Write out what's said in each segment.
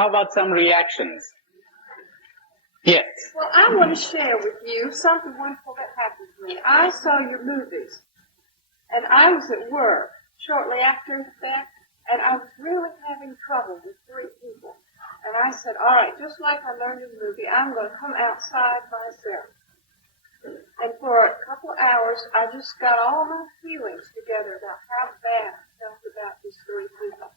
How about some reactions? Yes. Well, I want to share with you something wonderful that happened to me. I saw your movies, and I was at work shortly after that, and I was really having trouble with 3 people. And I said, all right, just like I learned in the movie, I'm going to come outside myself. And for a couple hours, I just got all my feelings together about how bad I felt about these 3 people.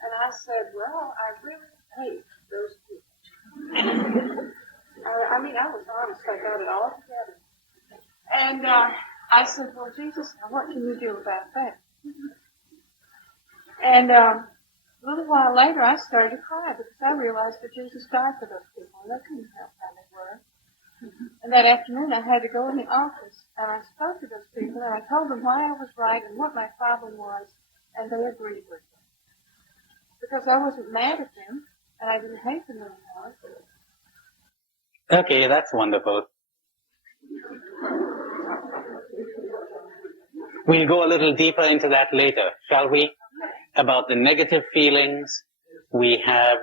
And I said, well, I really hate those people. I was honest. I got it all together. And I said, well, Jesus, now what can you do about that? And a little while later, I started to cry because I realized that Jesus died for those people, and they couldn't help how they were. And that afternoon, I had to go in the office, and I spoke to those people, and I told them why I was right and what my problem was, and they agreed with me. Because I wasn't mad at them, and I didn't hate them anymore. Okay, that's wonderful. We'll go a little deeper into that later, shall we? About the negative feelings we have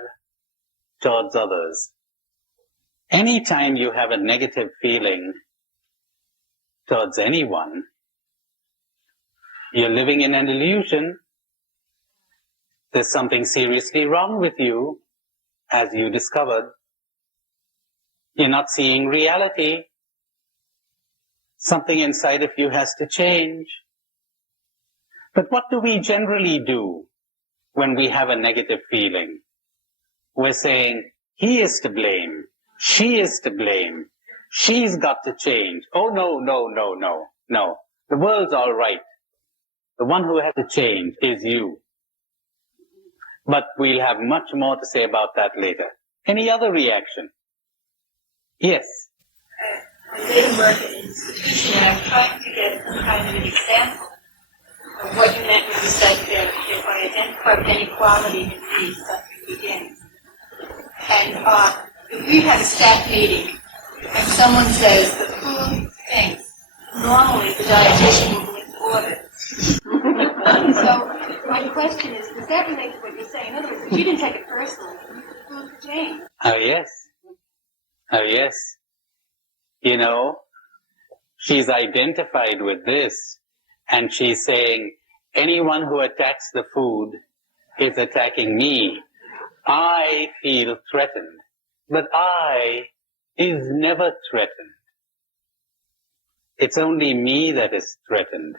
towards others. Anytime you have a negative feeling towards anyone, you're living in an illusion. There's something seriously wrong with you, as you discovered. You're not seeing reality. Something inside of you has to change. But what do we generally do when we have a negative feeling? We're saying, he is to blame. She is to blame. She's got to change. Oh, no. The world's all right. The one who has to change is you. But we'll have much more to say about that later. Any other reaction? Yes. I did work in an institution, and I was trying to get some kind of an example of what you meant when you said that if I identify with any quality in me, suffering begins. And if we have a staff meeting, and someone says the food stinks, normally the dietitian will go into order. So my question is, does that relate to what you're saying? In other words, if you didn't take it personally, you could food for Jane. Oh, yes. Oh, yes. You know, she's identified with this, and she's saying, anyone who attacks the food is attacking me. I feel threatened, but I is never threatened. It's only me that is threatened.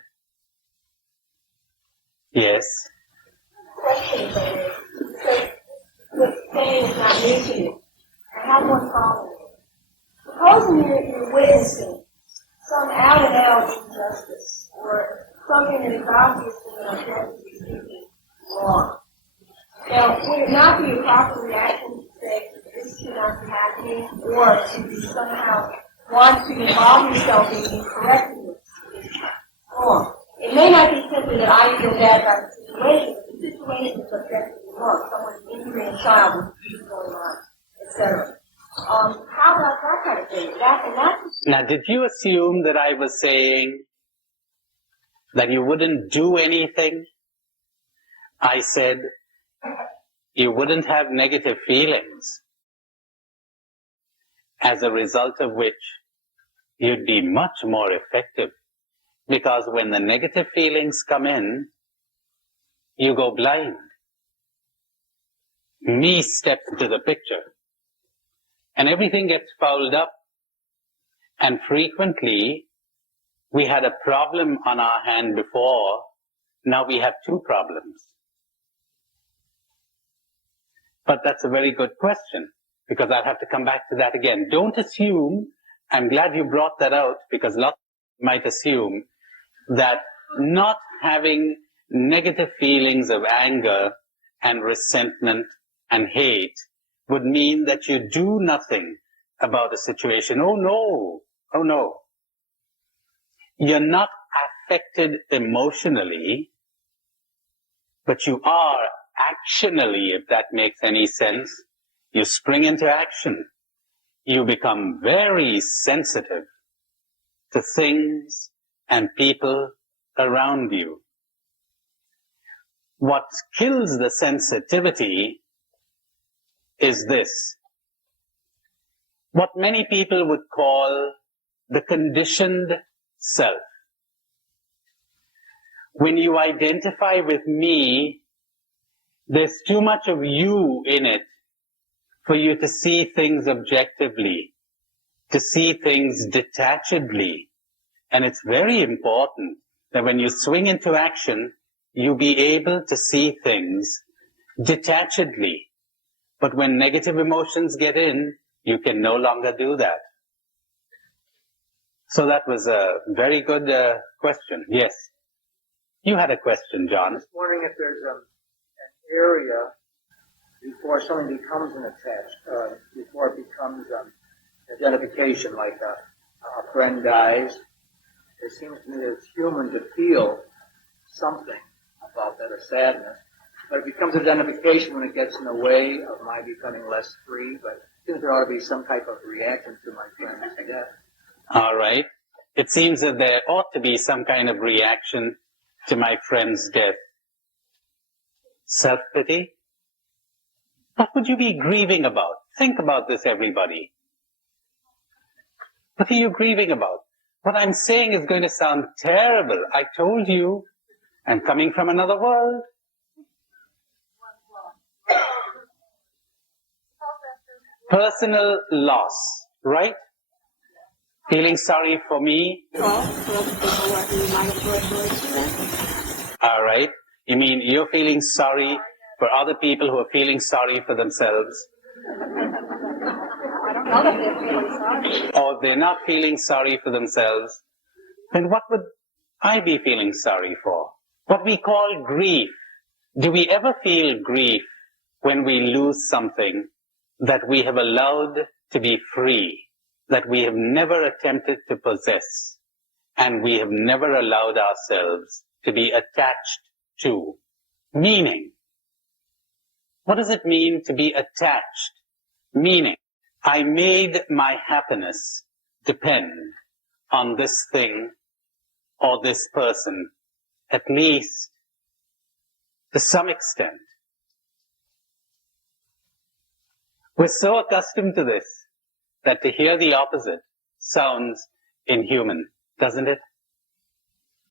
Yes? Question is, because what pain is not new to you, I have one problem. Supposing you're witnessing some out-and-out injustice, or something that is obviously and objectively speaking wrong. Now, would it not be a proper reaction to say this should not be happening, or to somehow want to involve yourself in correcting this wrong? It may not be simply that I feel bad about the situation, but the situation is objectively wrong. Someone's injuring a child with abuse going on, etc. How about that kind of thing? Now, did you assume that I was saying that you wouldn't do anything? I said you wouldn't have negative feelings, as a result of which you'd be much more effective. Because when the negative feelings come in, you go blind. Me steps into the picture. And everything gets fouled up. And frequently, we had a problem on our hand before. Now we have 2 problems. But that's a very good question, because I'll have to come back to that again. Don't assume, I'm glad you brought that out, because lots might assume that not having negative feelings of anger and resentment and hate would mean that you do nothing about a situation. Oh no. You're not affected emotionally, but you are actionally, if that makes any sense. You spring into action. You become very sensitive to things and people around you. What kills the sensitivity is this. What many people would call the conditioned self. When you identify with me, there's too much of you in it for you to see things objectively, to see things detachedly. And it's very important that when you swing into action, you be able to see things detachedly. But when negative emotions get in, you can no longer do that. So that was a very good question. Yes. You had a question, John. I'm just wondering if there's an area before something becomes an attached, before it becomes identification, like a friend dies. It seems to me that it's human to feel something about that, a sadness. But it becomes identification when it gets in the way of my becoming less free. But I think there ought to be some type of reaction to my friend's death. All right. It seems that there ought to be some kind of reaction to my friend's death. Self-pity? What would you be grieving about? Think about this, everybody. What are you grieving about? What I'm saying is going to sound terrible. I told you, I'm coming from another world. Personal loss, right? Feeling sorry for me. All right. You mean you're feeling sorry for other people who are feeling sorry for themselves? Or they're not feeling sorry for themselves, then what would I be feeling sorry for? What we call grief. Do we ever feel grief when we lose something that we have allowed to be free, that we have never attempted to possess, and we have never allowed ourselves to be attached to? Meaning. What does it mean to be attached? Meaning, I made my happiness depend on this thing or this person, at least to some extent. We're so accustomed to this that to hear the opposite sounds inhuman, doesn't it?